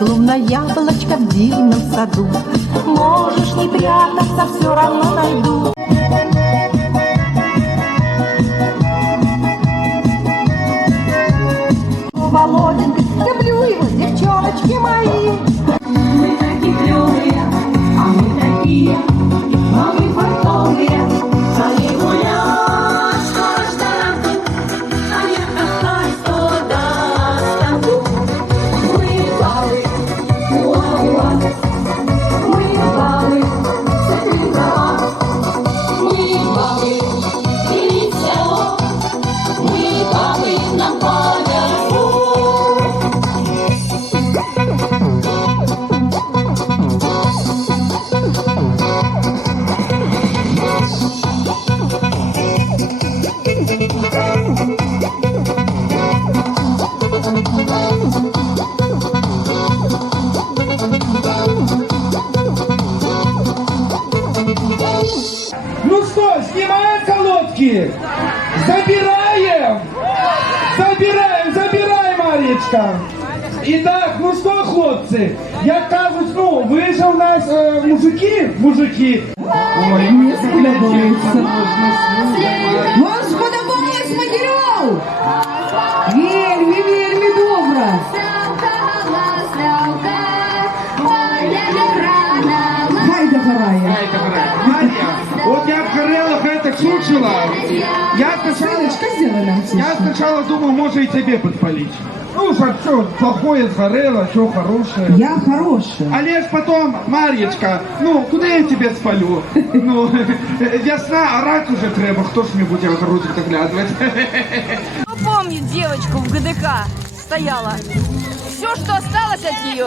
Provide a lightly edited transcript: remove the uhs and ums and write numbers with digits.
словно яблочко в дивном саду. Можешь не прятаться, все равно найду. Володенька, люблю его, девчоночки мои. Мы такие клёвые, а мы такие, а мы фартовые. Шали гулять, скоро ждать, а я катаюсь туда, стану. Мы бабы, уа-уа, мы бабы, сакринова. Мы бабы, и весело, мы бабы, нам повезло. Ну что, снимаем колодки? Забираем! Забираем, Марічка! Итак, ну что, хлопцы, як кажуть, ну, ви же у нас мужики. Ой, Мені сподобається. Вам сподобалось, Могилев? Вельми добре. Хай догорає. Марья, вот я в Горелых это чучело. Салочка, сделай нам Я сначала думал, может и тебе подпалить. Ну, что плохое сгорело, что хорошее. Я хорошая. А лишь потом, Марьечка, ну, куда я тебе спалю? Ну, ясна, орать уже треба, кто ж мне будет огородик доглядывать? Помню девочку в ГДК стояла. Все, что осталось от нее,